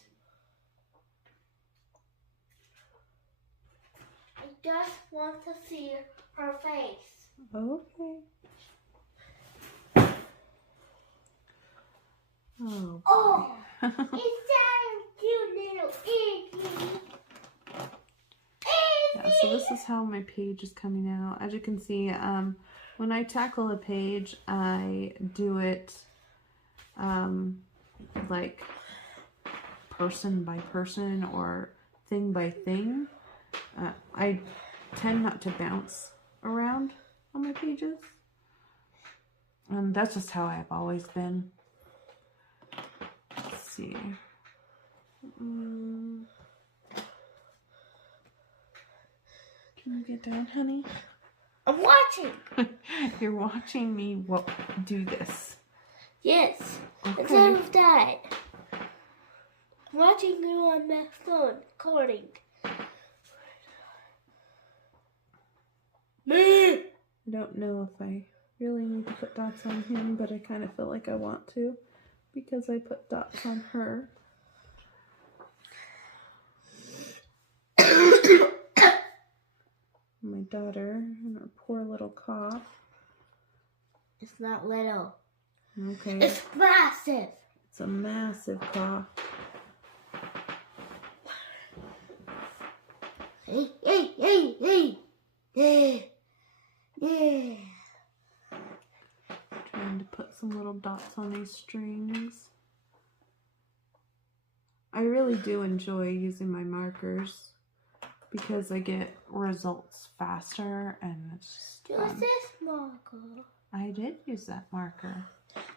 I just want to see her face. Okay. Oh. Oh, is that a cute little Iggy? Yeah, so this is how my page is coming out. As you can see, when I tackle a page, I do it like person by person or thing by thing. I tend not to bounce around on my pages. And that's just how I've always been. Let's see. Can you get down, honey? I'm watching. You're watching me do this. Yes. Okay. Instead of that, I'm watching you on my phone recording. I don't know if I really need to put dots on him, but I kind of feel like I want to because I put dots on her. My daughter and her poor little cough. It's not little. Okay. It's massive. It's a massive cough. Hey. Yeah. Trying to put some little dots on these strings. I really do enjoy using my markers because I get results faster and it's just Use fun. this marker. I did use that marker.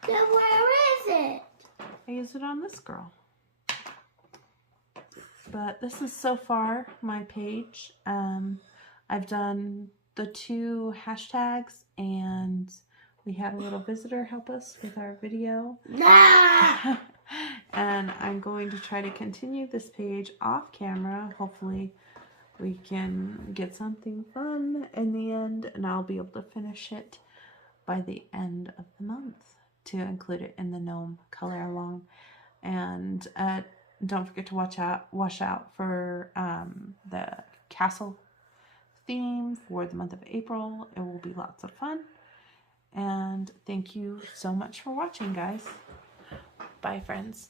Then where is it? I used it on this girl. But this is so far my page. I've done the 2 hashtags and we had a little visitor help us with our video. Nah! And I'm going to try to continue this page off camera. Hopefully we can get something fun in the end and I'll be able to finish it by the end of the month to include it in the gnome color along. And don't forget to watch out for the castle theme for the month of April. It will be lots of fun. And thank you so much for watching, guys. Bye, friends.